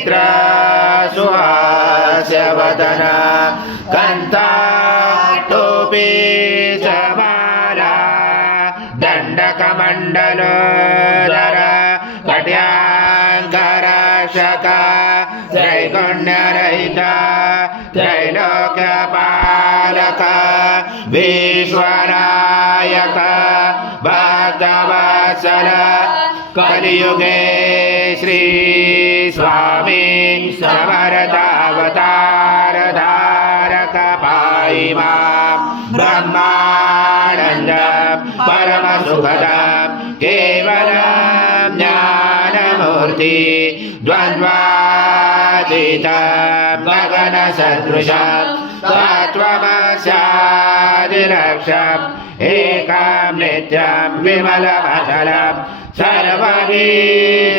नेत्र सुहास्य वदन कंठाटोपी समाला दंडकमंडलोदर कट्यांकरशक त्रैगुण्यरहित त्रैलोक्यपालक विश्वनायक भक्तवत्सल कलियुगे श्री स्वामी समर्थावतार धारक पाहि मां ब्रह्मानंद परम सुखद केवलं ज्ञानमूर्ति द्वन्द्वातीत गगन सदृश तत्त्वमस्यादिलक्ष्यम् एकं नित्यं विमलमचलं सर्वगी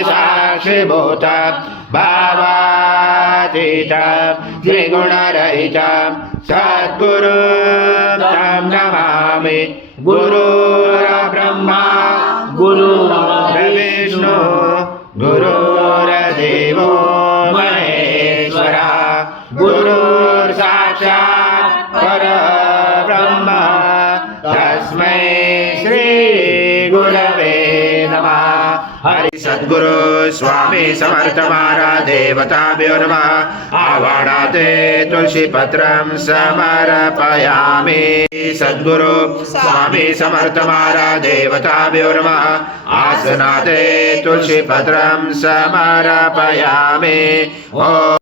साक्षिभूतं भावातीतं त्रिगुणरहितं सद्गुरुं तं नमामि गुरुर्ब्रह्मा गुरुर्विष्णु गुरुर्देवो महेश्वरः गुरुर्साक्षात् परब्रह्म तस्मै श्री गुरवे नमः। हरि सद्गुरु स्वामी समर्थ महाराज देवताभ्यो नमः। आवाहनाते तुलसी पत्रं समर्पयामि। सद्गुरु स्वामी समर्थ महाराज देवताभ्यो नमः। आसनाते तुलसी पत्रं समर्पयामि। ओम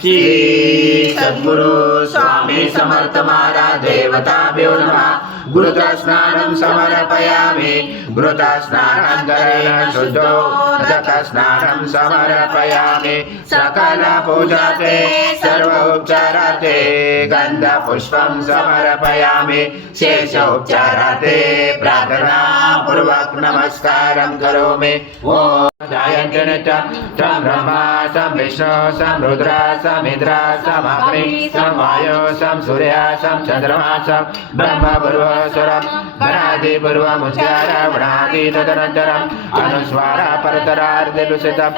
श्री सद्गुरु स्वामी समर्थ महाराज देवताभ्यो नमः। घृतस्नानं समर्पयामि। घृतस्नानानन्तरं शुद्धो दत्तस्नानं समर्पयामि। सकल पूजाते सर्व उपचाराते गन्धपुष्पं समर्पयामि। शेष उपचाराते प्रार्थना पूर्वक नमस्कारं करोमि। ओम ध्यायन्ते तं ब्रह्मा तं विष्णु तं रुद्र तं इंद्र तं अग्नि तं वायु तं सूर्य तं चन्द्रमा तं ब्रह्म पूर्वस्वरं गणादि पूर्वमुच्चार वणादि तदनन्तरम् अनुस्वार परतरार्धलुषितं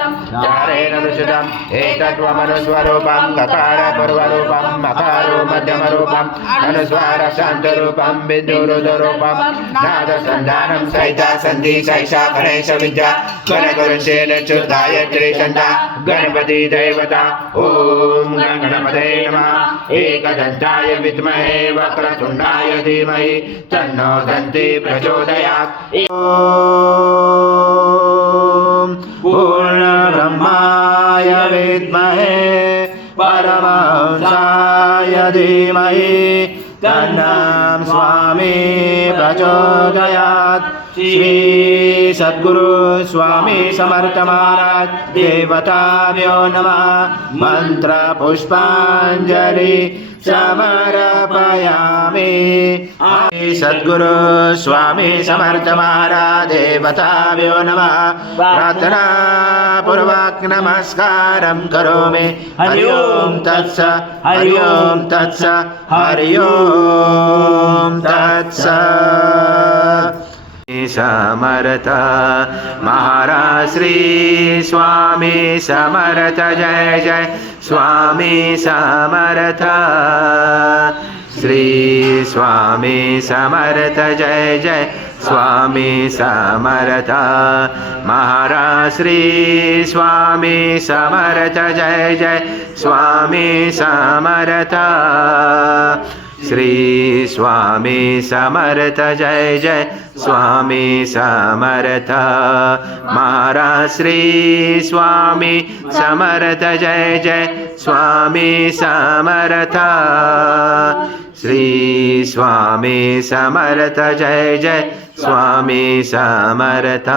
चारेण लुषितं एतत्त्वमनुस्वरूपं ककार पूर्वरूपं मकारो मध्यमरूपं अनुस्वार शान्तरूपं बिन्दुरुदरूपं नादसन्धानं सहिता सन्धि सैषा गणेश विद्या गणगुरुशेन गायत्री छन्दा गणपति देवता। ओम गणपते नमः। एकदन्ताय विद्महे वक्रतुण्डाय धीमहि तन्नो दन्ति प्रचोदयात्। ओम पूर्णब्रह्माय विद्महे परमहंसाय धीमहि तन्नो स्वामी प्रचोदयात्। श्री सद्गुरु स्वामी समर्थ महाराज देवताभ्यो नमः। मंत्र पुष्पांजलि समर्पयामि। सद्गुरु स्वामी समर्थ महाराज देवताभ्यो नमः। प्रार्थना पूर्वक नमस्कारं करोमि। हरि ओम तत्सत् हरि ओम तत्सत् हरि ओम तत्सत्। समर्थ महाराज श्री स्वामी समर्थ जय जय स्वामी समर्थ। श्री स्वामी समर्थ जय जय स्वामी समर्थ महाराज श्री स्वामी समर्थ जय जय स्वामी समर्थ। श्री स्वामी समर्थ जय जय स्वामी समर्थ महाराज श्री स्वामी समर्थ जय जय स्वामी समर्थ। श्री स्वामी समर्थ जय जय स्वामी समर्थ।